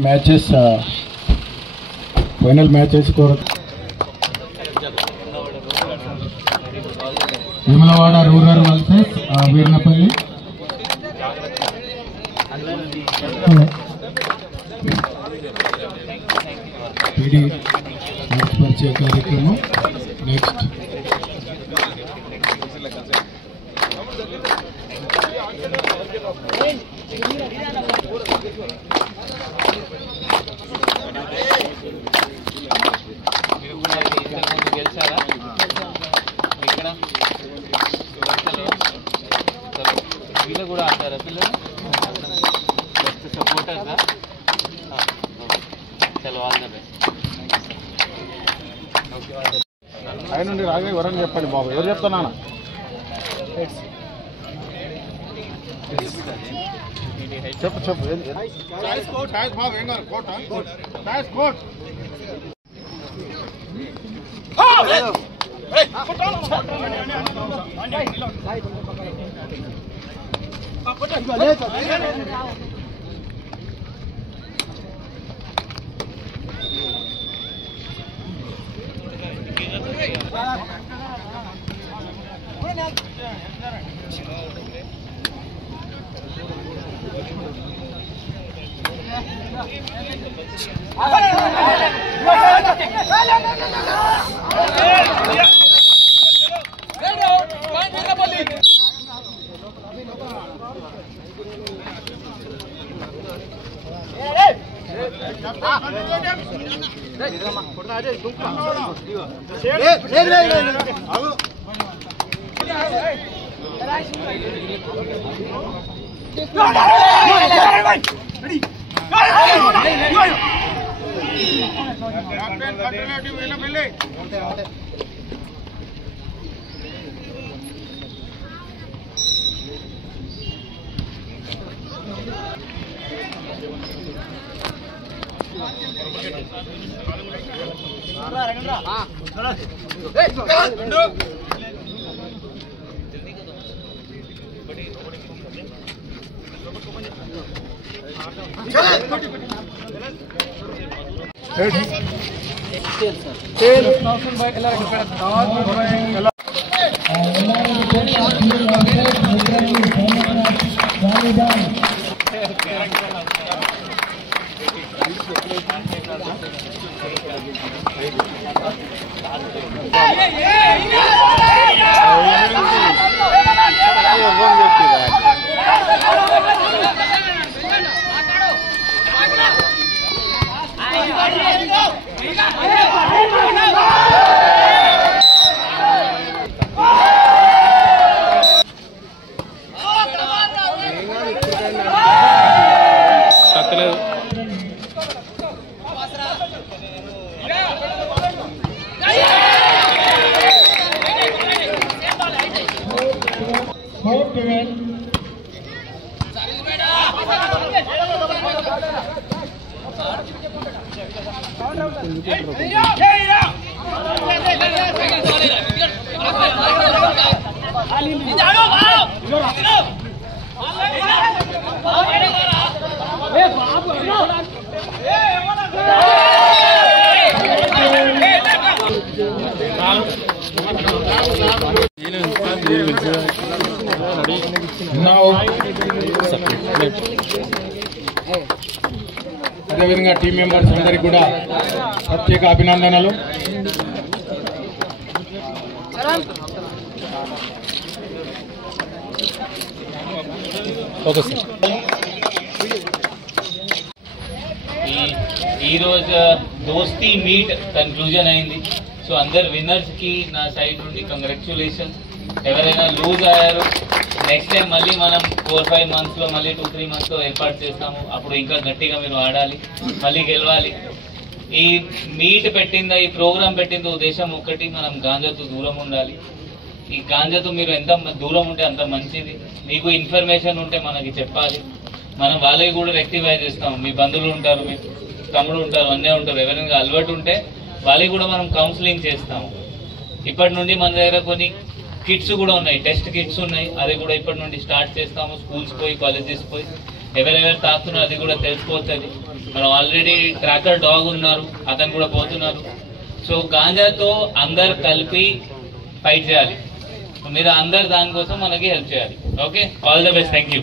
Matches final matches Vemulawada rural versus Veernapalli PD match పరిచయ కార్యక్రమం next వీళ్ళు కూడా ఆడతారా పిల్లలు సపోర్టర్గా చలో ఆల్ ద బెస్ట్ ఆయన నుండి రాగా ఎవరని చెప్పండి బాబు ఎవరు చెప్తానా చెప్పు చెప్పు అదేవిధంగా టీం మెంబర్స్ అందరికీ కూడా ప్రత్యేక అభినందనలు. ఈరోజు దోస్తీ మీట్ కన్క్లూజన్ అయింది. సో అందరు విన్నర్స్కి నా సైడ్ నుండి కంగ్రాచ్యులేషన్స్. ఎవరైనా లూజ్ అయ్యారు నెక్స్ట్ టైం మళ్ళీ మనం 4-5 మంత్స్లో మళ్ళీ 2-3 మంత్స్లో ఏర్పాటు చేస్తాము. అప్పుడు ఇంకా గట్టిగా మీరు ఆడాలి, మళ్ళీ గెలవాలి. ఈ మీట్ పెట్టిందా, ఈ ప్రోగ్రాం పెట్టిందో ఉద్దేశం ఒకటి, మనం గాంజాతో దూరం ఉండాలి. ఈ గాంజాతో మీరు ఎంత దూరం ఉంటే అంత మంచిది. మీకు ఇన్ఫర్మేషన్ ఉంటే మనకి చెప్పాలి, మనం వాళ్ళకి కూడా రెక్టిఫై చేస్తాం. మీ బంధువులు ఉంటారు, మీ తమ్ముడు ఉంటారు, అన్నీ ఉంటారు. ఎవరైనా అలవాటు ఉంటే వాళ్ళకి కూడా మనం కౌన్సిలింగ్ చేస్తాము. ఇప్పటి నుండి మన దగ్గర కొన్ని కిట్స్ కూడా ఉన్నాయి, టెస్ట్ కిట్స్ ఉన్నాయి. అది కూడా ఇప్పటి నుండి స్టార్ట్ చేస్తాము. స్కూల్స్ పోయి, కాలేజెస్ పోయి ఎవరెవరు తాకుతున్నారో అది కూడా తెలిసిపోతుంది. మనం ఆల్రెడీ ట్రాకర్ డాగ్ ఉన్నారు, అతను కూడా పోతున్నారు. సో గాంజాతో అందరు కలిపి ఫైట్ చేయాలి. మీరు అందరు దానికోసం మనకి హెల్ప్ చేయాలి. Okay, all the best. Thank you.